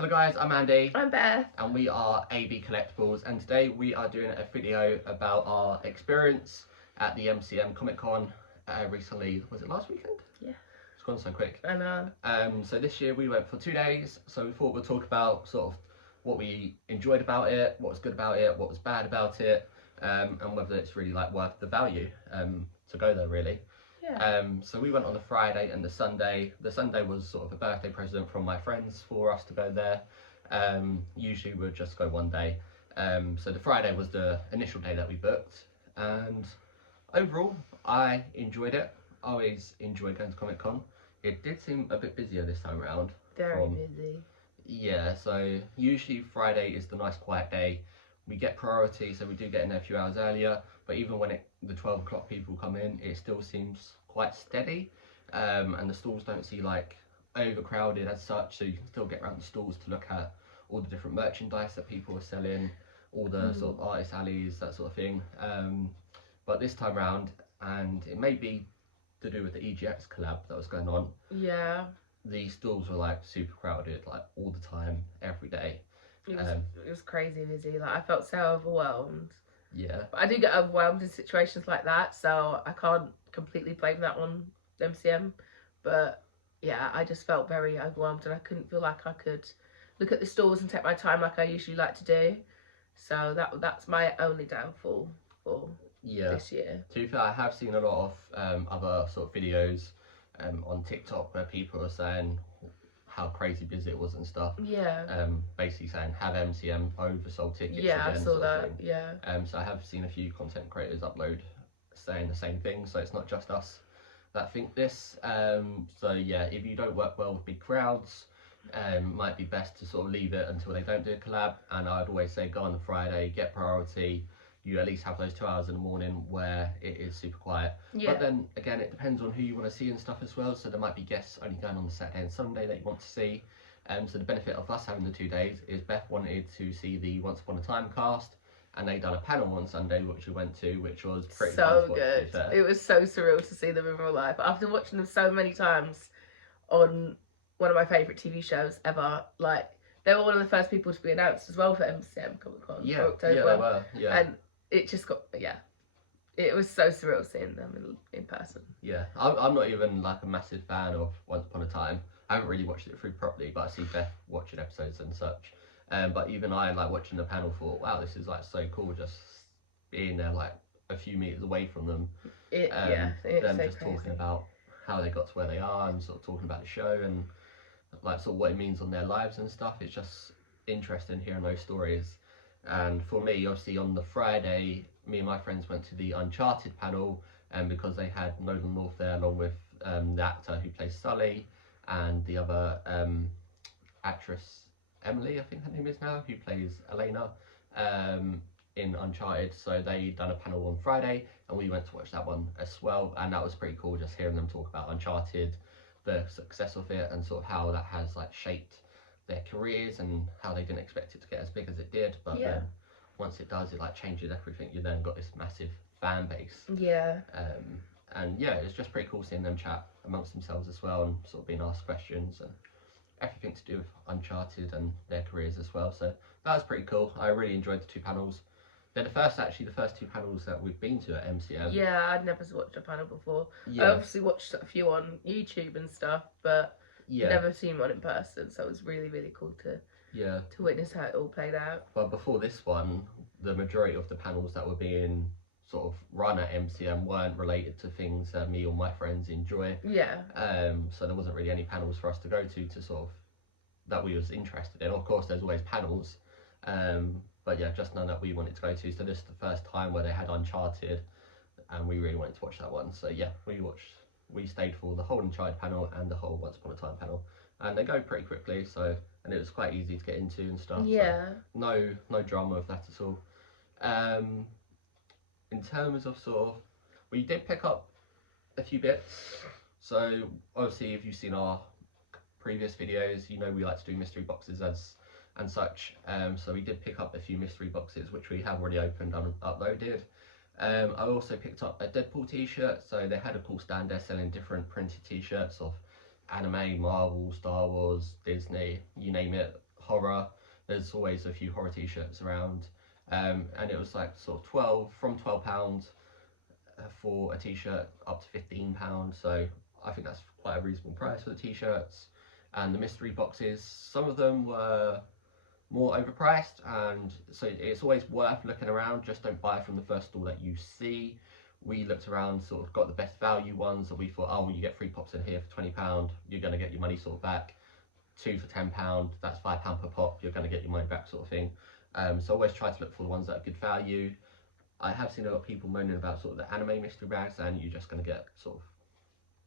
Hello guys, I'm Andy. I'm Beth. And we are AB Collectibles, and today we are doing a video about our experience at the MCM Comic Con recently. Was it last weekend? Yeah. It's gone so quick. I know. So this year we went for 2 days, so we thought we'd talk about sort of what we enjoyed about it, what was good about it, what was bad about it, and whether it's really like worth the value to go there really. Yeah. So we went on the Friday and the Sunday. The Sunday was sort of a birthday present from my friends for us to go there. Usually we'd just go one day. So the Friday was the initial day that we booked, and overall I enjoyed it. I always enjoy going to Comic Con. It did seem a bit busier this time around. Very busy. Yeah, so usually Friday is the nice quiet day. We get priority, so we do get in there a few hours earlier, but even when the 12 o'clock people come in, it still seems quite steady, and the stalls don't seem like overcrowded as such, so you can still get around the stalls to look at all the different merchandise that people are selling, all the sort of artist alleys, that sort of thing. But this time around, and it may be to do with the EGX collab that was going on, yeah, the stalls were like super crowded, like all the time, every day. It was crazy busy. Like I felt so overwhelmed. Yeah. But I do get overwhelmed in situations like that, so I can't completely blame that on MCM. But yeah, I just felt very overwhelmed, and I couldn't feel like I could look at the stores and take my time like I usually like to do. So that's my only downfall for this year. To be fair, I have seen a lot of other sort of videos on TikTok where people are saying how crazy busy it was and stuff. Yeah. Basically saying have MCM oversold tickets. Yeah, again, I saw that. Yeah. So I have seen a few content creators upload saying the same thing. So it's not just us that think this. So yeah, if you don't work well with big crowds, might be best to sort of leave it until they don't do a collab. And I'd always say go on the Friday, get priority. You at least have those 2 hours in the morning where it is super quiet. Yeah. But then again, it depends on who you want to see and stuff as well. So there might be guests only going on the Saturday and Sunday that you want to see. So the benefit of us having the 2 days is Beth wanted to see the Once Upon a Time cast, and they done a panel on Sunday which we went to, which was pretty so good. It was so surreal to see them in real life after watching them so many times on one of my favourite TV shows ever. Like they were one of the first people to be announced as well for MCM Comic Con for October. Yeah, they were. Yeah. And it just got, it was so surreal seeing them in person. Yeah, I'm not even like a massive fan of Once Upon a Time. I haven't really watched it through properly, but I see Beth watching episodes and such. But even I, like watching the panel, thought, wow, this is like so cool, just being there like a few meters away from them. It's them so just crazy. talking about how they got to where they are and sort of talking about the show and like sort of what it means on their lives and stuff. It's just interesting hearing those stories. And for me, obviously on the Friday, me and my friends went to the Uncharted panel, because they had Nolan North there along with the actor who plays Sully and the other actress Emily, I think her name is now, who plays Elena in Uncharted. So they done a panel on Friday and we went to watch that one as well, and that was pretty cool just hearing them talk about Uncharted, the success of it, and sort of how that has like shaped their careers and how they didn't expect it to get as big as it did, but then once it does, it like changes everything. You then got this massive fan base. Yeah. And yeah, it's just pretty cool seeing them chat amongst themselves as well and sort of being asked questions and everything to do with Uncharted and their careers as well. So that was pretty cool. I really enjoyed the 2 panels. They're the first 2 panels that we've been to at MCM. Yeah, I'd never watched a panel before. Yeah. I obviously watched a few on YouTube and stuff, but never seen one in person, so it was really, really cool to witness how it all played out. But before this one, the majority of the panels that were being sort of run at MCM weren't related to things that me or my friends enjoy. Yeah. So there wasn't really any panels for us to go to sort of that we was interested in. Of course, there's always panels, but yeah, just none that we wanted to go to. So this is the first time where they had Uncharted, and we really wanted to watch that one. So yeah, we stayed for the whole Uncharted panel and the whole Once Upon a Time panel, and they go pretty quickly. So, and it was quite easy to get into and stuff. Yeah. So no drama with that at all. In terms of sort of, we did pick up a few bits. So obviously, if you've seen our previous videos, you know we like to do mystery boxes and such. So we did pick up a few mystery boxes, which we have already opened and uploaded. I also picked up a Deadpool t-shirt. So they had a cool stand there selling different printed t-shirts of anime, Marvel, Star Wars, Disney, you name it, horror. There's always a few horror t-shirts around, and it was like sort of £12 for a t-shirt up to £15. So I think that's quite a reasonable price for the t-shirts. And the mystery boxes, some of them were more overpriced, and so it's always worth looking around. Just don't buy from the first store that you see. We looked around, sort of got the best value ones, and we thought, oh, you get 3 pops in here for £20, you're going to get your money sort of back. 2 for £10, that's £5 per pop, you're going to get your money back, sort of thing. So always try to look for the ones that are good value. I have seen a lot of people moaning about sort of the anime mystery bags, and you're just going to get sort of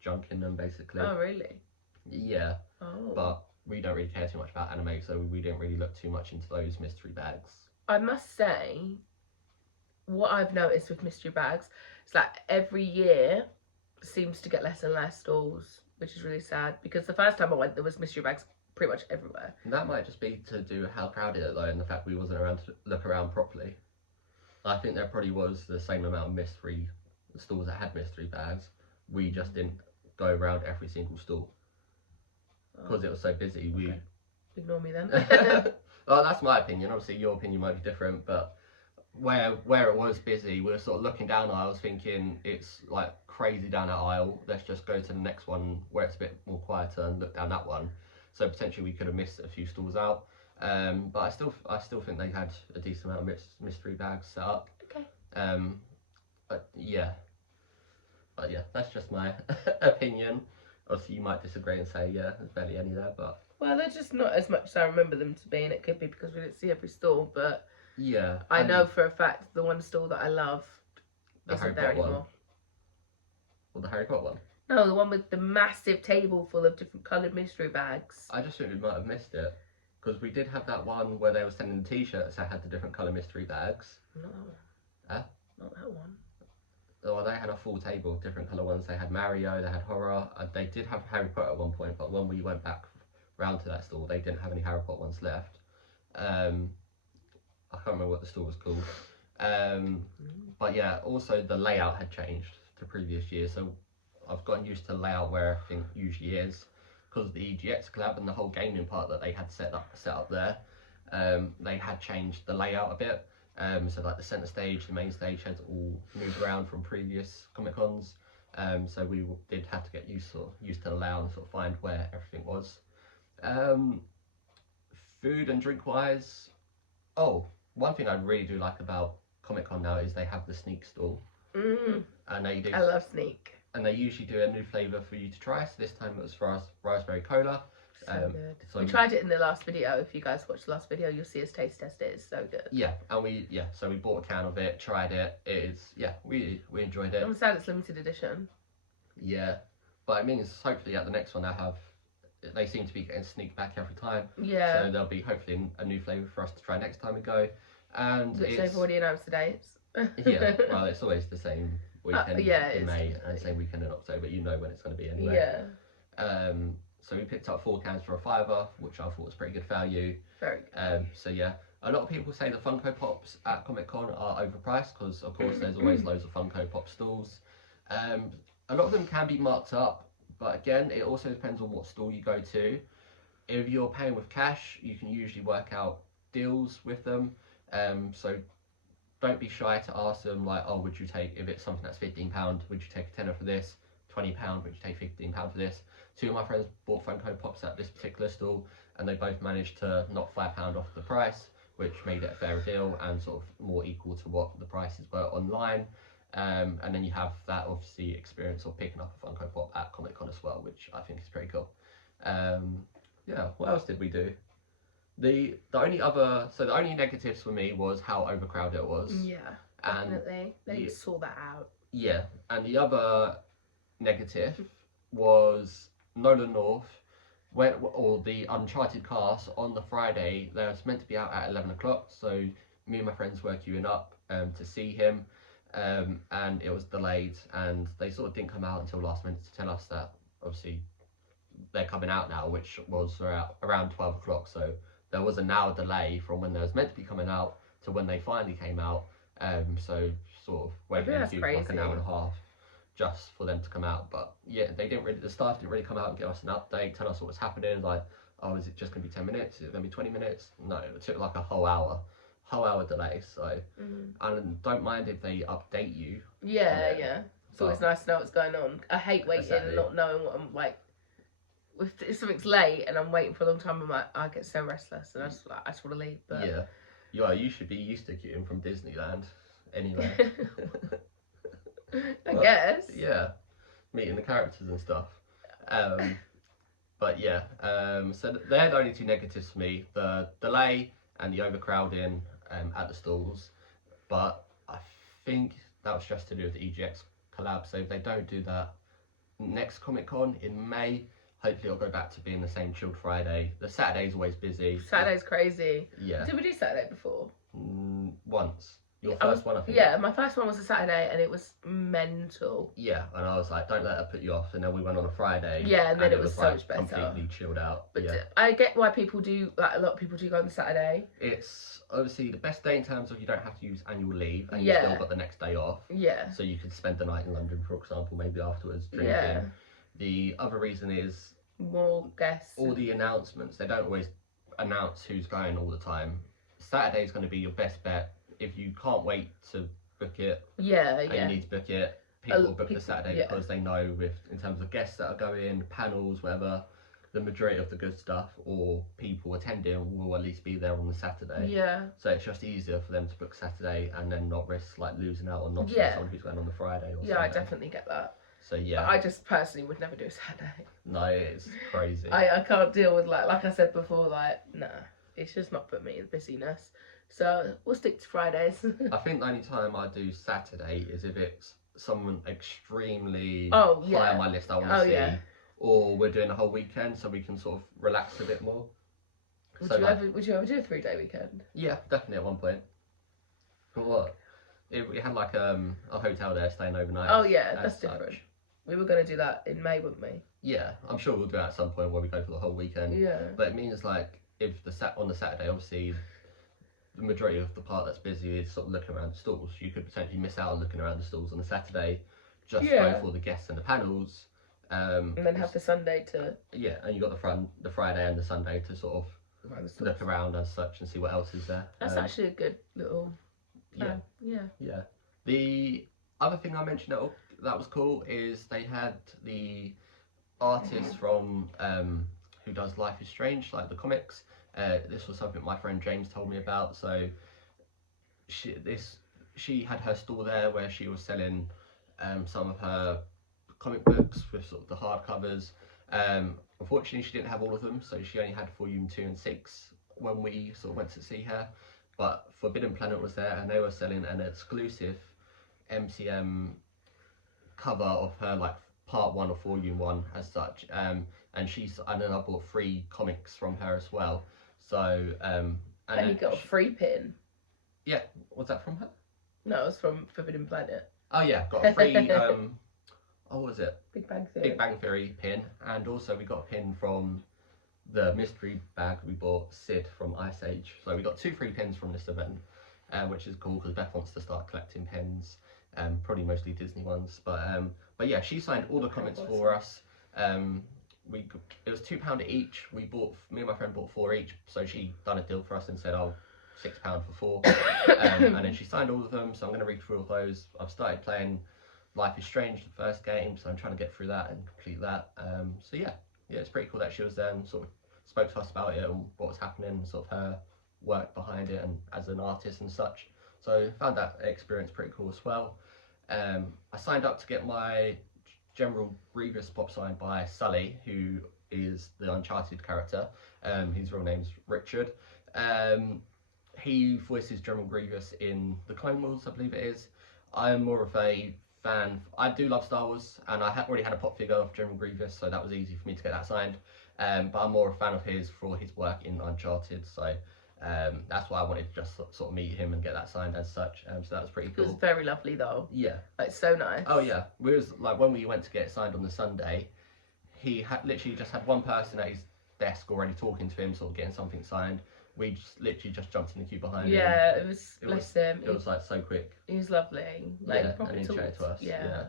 junk in them, basically. Oh, really? Yeah. Oh. But we don't really care too much about anime, so we didn't really look too much into those mystery bags. I must say, what I've noticed with mystery bags is that every year seems to get less and less stalls, which is really sad, because the first time I went, there was mystery bags pretty much everywhere. And that might just be to do with how crowded it though, and the fact we wasn't around to look around properly. I think there probably was the same amount of mystery stalls that had mystery bags. We just didn't go around every single stall because it was so busy. Okay. Ignore me then. Well, that's my opinion. Obviously, your opinion might be different, but where it was busy, we were sort of looking down aisles, thinking it's like crazy down that aisle. Let's just go to the next one where it's a bit more quieter and look down that one. So potentially we could have missed a few stalls out. But I still think they had a decent amount of mystery bags set up. Okay. But yeah, that's just my opinion. Obviously, you might disagree and say, yeah, there's barely any there, but... Well, they're just not as much as I remember them to be, and it could be because we didn't see every stall, but... Yeah. I know for a fact the one stall that I love isn't there anymore. One. Well, the Harry Potter one? No, the one with the massive table full of different coloured mystery bags. I just think we might have missed it. Because we did have that one where they were sending the t-shirts that had the different colour mystery bags. Not that one. Huh? Not that one. Oh, they had a full table of different colour ones. They had Mario, they had horror. They did have Harry Potter at one point, but when we went back round to that store, they didn't have any Harry Potter ones left. I can't remember what the store was called. But yeah, also the layout had changed to previous years, so I've gotten used to the layout where everything usually is. Because of the EGX Club and the whole gaming part that they had set up there, they had changed the layout a bit. So like the centre stage, the main stage had all moved around from previous Comic Cons. So we did have to get used to the layout and sort of find where everything was. Food and drink wise, one thing I really do like about Comic Con now is they have the sneak stall. And they do. I love sneak. And they usually do a new flavour for you to try. So this time it was raspberry cola. So good. We tried it in the last video. If you guys watched the last video, you'll see us taste test it. It's so good. Yeah, and so we bought a can of it, tried it. We enjoyed it. I'm sad it's limited edition. Yeah, but it means hopefully at the next one they seem to be getting sneaked back every time. Yeah. So there'll be hopefully a new flavour for us to try next time we go. And which they've already announced the dates. Yeah, well, it's always the same weekend in May and the same weekend in October. You know when it's going to be anyway. Yeah. So we picked up 4 cans for £5, which I thought was pretty good value. Very good. So yeah, a lot of people say the Funko Pops at Comic Con are overpriced because of course there's always loads of Funko Pop stalls. A lot of them can be marked up, but again, it also depends on what stall you go to. If you're paying with cash, you can usually work out deals with them. So don't be shy to ask them, like, oh, would you take, if it's something that's £15, would you take a tenner for this? £20, would you take £15 for this? 2 of my friends bought Funko Pops at this particular stall, and they both managed to knock £5 off the price, which made it a fairer deal and sort of more equal to what the prices were online. And then you have that obviously experience of picking up a Funko Pop at Comic Con as well, which I think is pretty cool. Yeah, what else did we do? The only negatives for me was how overcrowded it was. Yeah, definitely. They saw that out. Yeah, and the other negative was Nolan North, or the Uncharted cast on the Friday. They was meant to be out at 11 o'clock, so me and my friends were queuing up to see him, and it was delayed, and they sort of didn't come out until last minute to tell us that obviously they're coming out now, which was around 12 o'clock. So there was an hour delay from when they was meant to be coming out to when they finally came out. So sort of waiting for like an hour and a half just for them to come out. But yeah, the staff didn't really come out and give us an update, tell us what was happening. Like, oh, is it just going to be 10 minutes? Is it going to be 20 minutes? No, it took like a whole hour delay. So, and don't mind if they update you. Yeah, yeah. It's always nice to know what's going on. I hate waiting and not knowing what I'm like. If something's late and I'm waiting for a long time, I get so restless and I just want to leave. But yeah, you should be used to queuing from Disneyland anyway. I guess. Yeah, meeting the characters and stuff. But yeah, so they're the only two negatives for me: the delay and the overcrowding at the stalls. But I think that was just to do with the EGX collab. So if they don't do that next Comic Con in May, hopefully it'll go back to being the same chilled Friday. The Saturday's always busy. Saturday's crazy. Yeah. Did we do Saturday before? Once. Your first one, I think. Yeah, my first one was a Saturday and it was mental. Yeah, and I was like, don't let her put you off. And then we went on a Friday. Yeah, and then it was so much better. Completely chilled out. But yeah. I get why people do, like a lot of people do go on the Saturday. It's obviously the best day in terms of you don't have to use annual leave and you still got the next day off. Yeah. So you could spend the night in London, for example, maybe afterwards drinking. Yeah. The other reason is more guests. All the announcements, they don't always announce who's going all the time. Saturday's going to be your best bet. If you can't wait to book it, and you need to book it, people book the Saturday because they know in terms of guests that are going, panels, whatever, the majority of the good stuff or people attending will at least be there on the Saturday. Yeah. So it's just easier for them to book Saturday and then not risk like losing out on not seeing someone who's going on the Friday or Sunday. I definitely get that. So yeah. But I just personally would never do a Saturday. No, it's crazy. I can't deal with like I said before, nah. It's just not put me in busyness. So we'll stick to Fridays. I think the only time I do Saturday is if it's someone extremely high on my list I want to see. Yeah. Or we're doing a whole weekend so we can sort of relax a bit more. Would you ever do a 3-day weekend? Yeah, definitely at one point. But what? We had like a hotel there staying overnight. Oh yeah, that's different. We were going to do that in May, wouldn't we? Yeah, I'm sure we'll do that at some point where we go for the whole weekend. Yeah. But it means like if on the Saturday, obviously the majority of the part that's busy is sort of looking around the stalls. You could potentially miss out on looking around the stalls on the Saturday, just go for the guests and the panels. And then have the Sunday to... Yeah, and you got the Friday and the Sunday to sort of look around as such and see what else is there. That's actually a good little plan. Yeah. The other thing I mentioned that was cool is they had the artist from who does Life is Strange, like the comics. This was something my friend James told me about. So she had her store there where she was selling some of her comic books with sort of the hardcovers. Unfortunately, she didn't have all of them, so she only had volume 2 and 6 when we sort of went to see her. But Forbidden Planet was there, and they were selling an exclusive MCM cover of her, like part 1 of volume 1 as such. And then I bought 3 comics from her as well. So and you got a free pin. Yeah, was that from her? No, it was from Forbidden Planet. Oh yeah, got a free what was it? Big Bang Theory. Big Bang Theory pin, and also we got a pin from the mystery bag we bought, Sid from Ice Age. So we got 2 free pins from this event, which is cool because Beth wants to start collecting pins, probably mostly Disney ones. But yeah, she signed all the comics for us. It was £2 each. Me and my friend bought 4 each, so she done a deal for us and said, "Oh, £6 for 4." And then she signed all of them. So I'm going to read through all those. I've started playing Life is Strange, the first game, so I'm trying to get through that and complete that. So yeah, it's pretty cool that she was there and sort of spoke to us about it and what was happening and sort of her work behind it and as an artist and such. So I found that experience pretty cool as well. I signed up to get my General Grievous pop signed by Sully, who is the Uncharted character. His real name's Richard. He voices General Grievous in the Clone Wars, I believe it is. I'm more of a fan. I do love Star Wars, and I already had a pop figure of General Grievous, so that was easy for me to get that signed. But I'm more a fan of his for his work in Uncharted, so that's why I wanted to just sort of meet him and get that signed as such. So that was pretty cool. It was very lovely though. Yeah. Like so nice. Oh yeah. We was like when we went to get it signed on the Sunday, he had literally just had one person at his desk already talking to him, sort of getting something signed. We just literally just jumped in the queue behind him. Yeah, it was bless him. It was like so quick. He was lovely. Like, yeah, and he chatted to us. Yeah.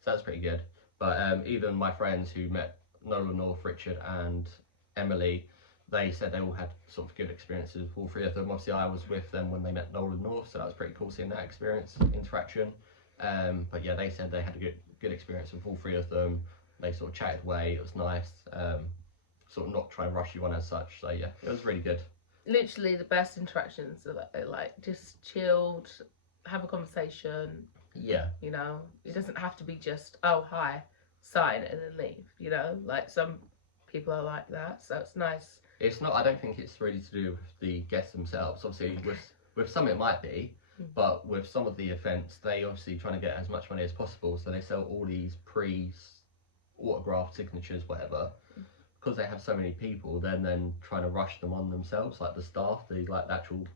So that's pretty good. But even my friends who met Nolan North, Richard and Emily, they said they all had sort of good experiences, all three of them. Obviously, I was with them when they met Nolan North, so that was pretty cool seeing that experience, interaction. But yeah, they said they had a good experience with all three of them. They sort of chatted away, it was nice. Sort of not trying to rush you on as such. So yeah, it was really good. Literally the best interactions are like just chilled, have a conversation. Yeah. You know, it doesn't have to be just, oh, hi, sign and then leave, you know? Like some people are like that, so it's nice. It's not, I don't think it's really to do with the guests themselves. Obviously, with some it might be, but with some of the events, they obviously trying to get as much money as possible, so they sell all these autographed signatures, whatever. Because they have so many people, then trying to rush them on themselves, like the staff, the actual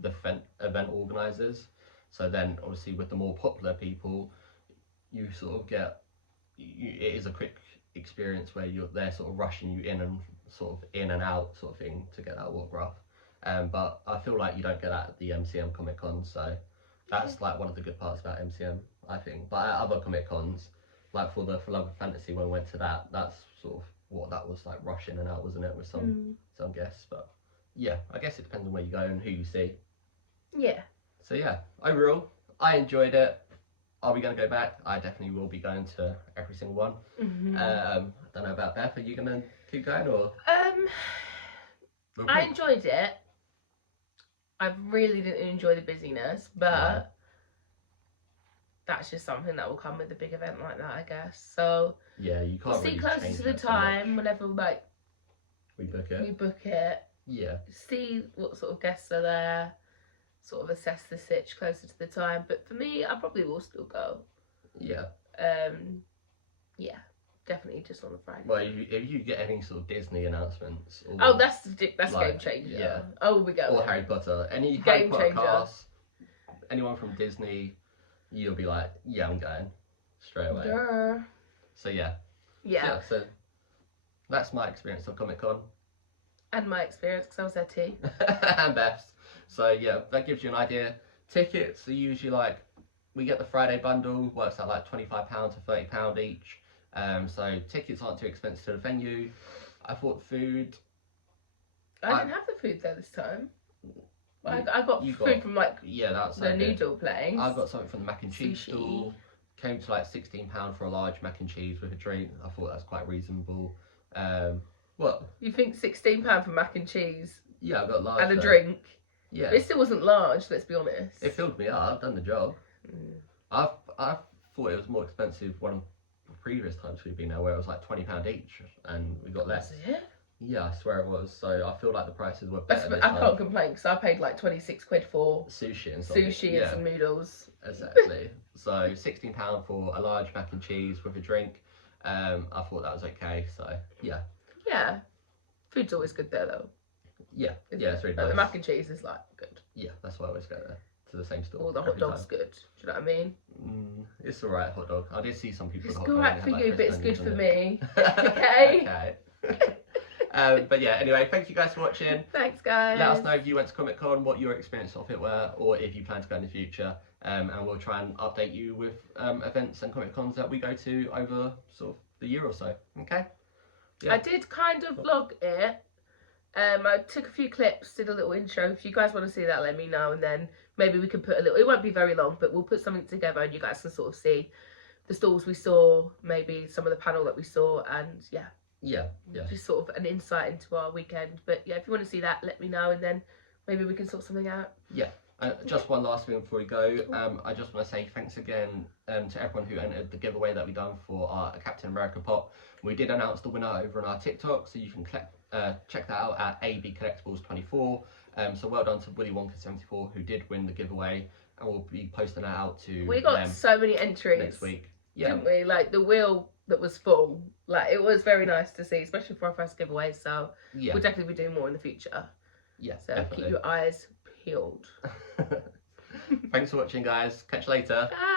the event organisers. So then, obviously, with the more popular people, you sort of get it is a quick experience where they're sort of rushing you in and sort of in and out sort of thing to get that autograph. But I feel like you don't get that at the MCM Comic Con, so that's like one of the good parts about MCM, I think. But at other Comic Cons, like for Love and Fantasy, when we went to that's sort of what that was like, rush in and out, wasn't it, with some guests. But yeah, I guess it depends on where you go and who you see. Yeah. So yeah, overall, I enjoyed it. Are we going to go back? I definitely will be going to every single one. I don't know about Beth. Are you going to keep going or? I enjoyed it. I really didn't enjoy the busyness, but that's just something that will come with a big event like that, I guess. So yeah, you can't see really closer change to the it so time much. whenever like we book it. Yeah. See what sort of guests are there. Sort of assess the sitch closer to the time. But for me, I probably will still go. Yeah. Yeah. Definitely just on the Friday. Well, if you get any sort of Disney announcements. Or, that's like, game changer. Yeah. Oh, we go. Or Harry Potter. Any game Harry Potter changer. cast, anyone from Disney, you'll be like, yeah, I'm going straight away. Duh. So yeah. Yeah. So that's my experience of Comic Con. And my experience, because I was there too. And Beth's. So yeah, that gives you an idea. Tickets are usually like, we get the Friday bundle, works out like £25 to £30 each. So tickets aren't too expensive to the venue. I thought food. I didn't have the food there this time. I got food from like that's the noodle place. I got something from the mac and cheese Sushi. stall. Came to like £16 for a large mac and cheese with a drink. I thought that's quite reasonable. What? You think £16 for mac and cheese? Yeah, I got large. And a drink. Yeah. But it still wasn't large, let's be honest. It filled me up. I've done the job. I thought it was more expensive one of the previous times we've been there, where it was like £20 each, and we got less. Was it? Yeah, I swear it was. So I feel like the prices were better. I can't complain because I paid like 26 quid for sushi and and some noodles. Exactly. So £16 for a large mac and cheese with a drink. I thought that was okay. So yeah. Yeah, food's always good there though. Yeah, it's really nice. The mac and cheese is like good. Yeah, that's why I always go there, to the same store. All the hot dog's good. Do you know what I mean? It's alright, hot dog. I did see some people. It's hot alright dog for you, but it's good for me. Okay. But yeah, anyway, thank you guys for watching. Thanks, guys. Let us know if you went to Comic Con, what your experience of it were, or if you plan to go in the future. And we'll try and update you with events and Comic Cons that we go to over sort of the year or so. Okay. Yeah. I did kind of vlog it. I took a few clips, did a little intro. If you guys want to see that, let me know, and then maybe we can put a little. It won't be very long, but we'll put something together, and you guys can sort of see the stalls we saw, maybe some of the panel that we saw, and yeah, just sort of an insight into our weekend. But yeah, if you want to see that, let me know, and then maybe we can sort something out. Yeah. Just one last thing before we go. I just want to say thanks again to everyone who entered the giveaway that we done for our Captain America pop. We did announce the winner over on our TikTok, so you can check that out at AB Collectibles 24. So well done to Willy Wonka 74 who did win the giveaway, and we'll be posting that out to. We got so many entries next week. Yeah, didn't we? Like the wheel that was full. Like it was very nice to see, especially for our first giveaway. So we'll definitely be doing more in the future. Yeah, so definitely. Keep your eyes peeled. Thanks for watching, guys. Catch you later. Bye.